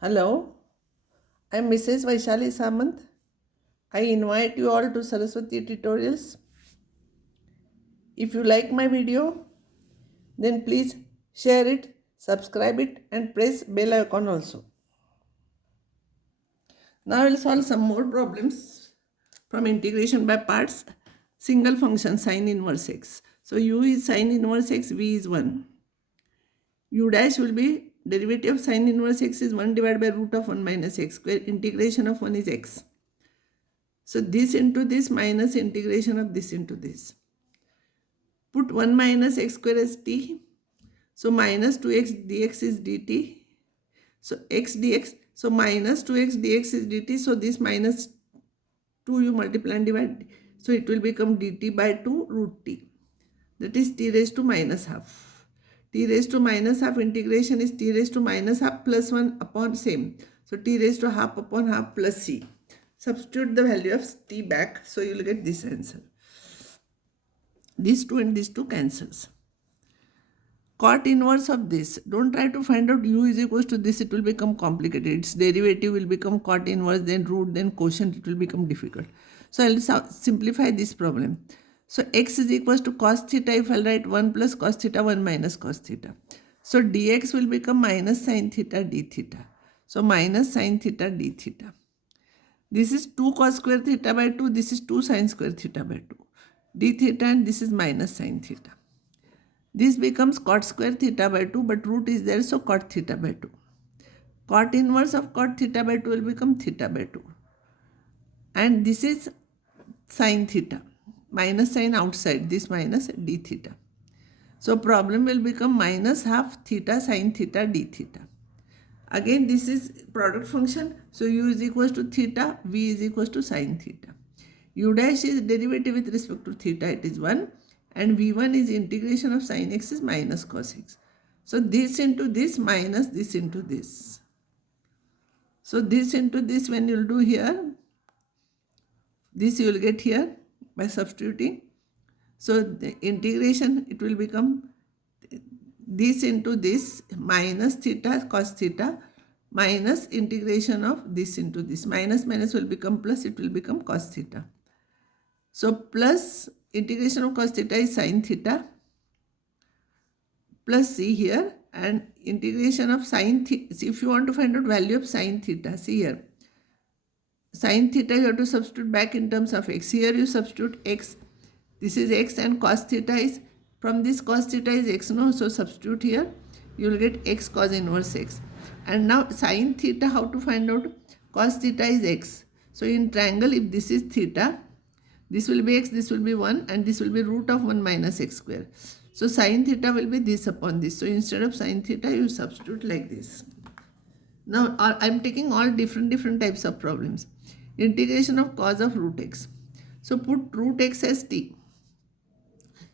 Hello, I am Mrs. Vaishali Samant. I invite you all to Saraswati Tutorials. If you like my video, then please share it, subscribe it and press bell icon also. Now I will solve some more problems from integration by parts. Single function sine inverse x. So u is sine inverse x, v is 1. U dash will be derivative of sine inverse x is 1 divided by root of 1 minus x square. Integration of 1 is x. So this into this minus integration of this into this. Put 1 minus x square as t. So minus 2x dx is dt. So x dx. So minus 2x dx is dt. So this minus 2 you multiply and divide. So it will become dt by 2 root t. That is t raised to minus half. T raised to minus half integration is t raised to minus half plus 1 upon same. So t raised to half upon half plus c. Substitute the value of t back. So you will get this answer. These two and these two cancels. Cot inverse of this. Don't try to find out u is equals to this. It will become complicated. Its derivative will become cot inverse, then root, then quotient. It will become difficult. So I will simplify this problem. So x is equals to cos theta. If I write 1 plus cos theta, 1 minus cos theta. So dx will become minus sin theta d theta. So minus sin theta d theta. This is 2 cos square theta by 2. This is 2 sin square theta by 2. D theta and this is minus sin theta. This becomes cot square theta by 2, but root is there, so cot theta by 2. Cot inverse of cot theta by 2 will become theta by 2. And this is sin theta. Minus sign outside, this minus d theta. So problem will become minus half theta sin theta d theta. Again, this is product function. So u is equals to theta, v is equals to sin theta. U dash is derivative with respect to theta, it is 1. And v1 is integration of sin x is minus cos x. So this into this minus this into this. So this into this when you will do here, this you will get here by substituting. So the integration, it will become this into this minus theta cos theta minus integration of this into this. Minus minus will become plus, it will become cos theta. So plus integration of cos theta is sin theta plus c here, and integration of sin theta. If you want to find out value of sin theta, see here. Sin theta you have to substitute back in terms of x. Here you substitute x. This is x and cos theta is, from this cos theta is x, no? So substitute here. You will get x cos inverse x. And now sin theta, how to find out? Cos theta is x. So in triangle, if this is theta, this will be x, this will be 1, and this will be root of 1 minus x square. So sin theta will be this upon this. So instead of sin theta, you substitute like this. Now I am taking all different types of problems. Integration of cos of root x. So put root x as t.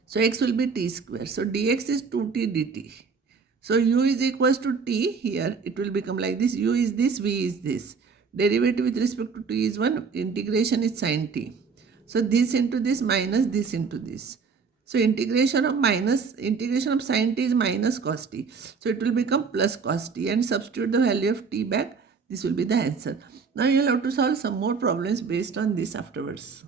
So x will be t square. So dx is 2t dt. So u is equals to t. Here it will become like this. U is this, v is this. Derivative with respect to t is 1. Integration is sin t. So this into this minus this into this. So integration of sin t is minus cos t. So it will become plus cos t, and substitute the value of t back. This will be the answer. Now you will have to solve some more problems based on this afterwards.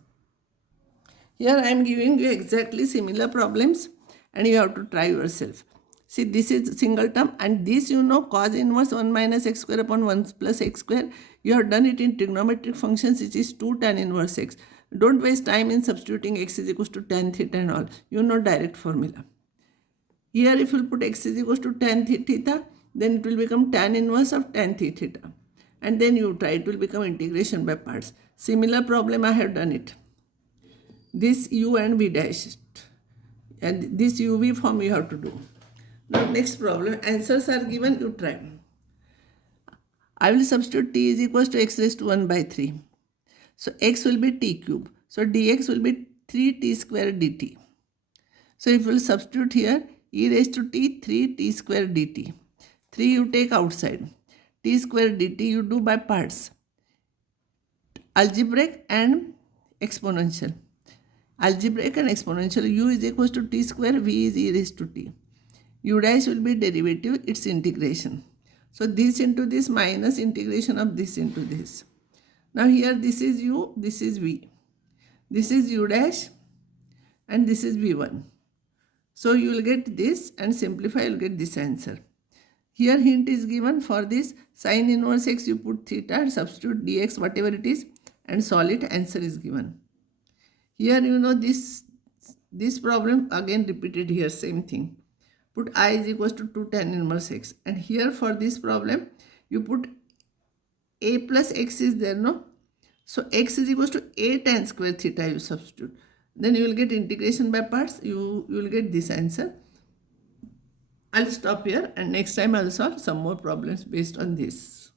Here I am giving you exactly similar problems and you have to try yourself. See, this is single term, and this you know cos inverse 1 minus x square upon 1 plus x square. You have done it in trigonometric functions, which is 2 tan inverse x. Don't waste time in substituting x is equals to tan theta and all. You know direct formula. Here if you put x is equals to tan theta, then it will become tan inverse of tan theta. And then you try, it will become integration by parts. Similar problem I have done it. This u and v dash. And this uv form you have to do. Now next problem, answers are given, you try. I will substitute t is equals to x raised to 1 by 3. So x will be t cube. So dx will be 3t square dt. So if you will substitute here, e raised to t 3t square dt. 3 you take outside. T square dt you do by parts. Algebraic and exponential. Algebraic and exponential. U is equals to t square, v is e raised to t. U dash will be derivative, its integration. So this into this minus integration of this into this. Now here this is u, this is v. This is u dash and this is v1. So you will get this and simplify, you will get this answer. Here hint is given for this sine inverse x, you put theta, substitute dx, whatever it is, and solve it, answer is given. Here you know this problem again repeated here, same thing. Put I is equals to 2 tan inverse x. And here for this problem, you put a plus x is there, no? So x is equals to a tan square theta, you substitute. Then you will get integration by parts, you will get this answer. I'll stop here and next time I'll solve some more problems based on this.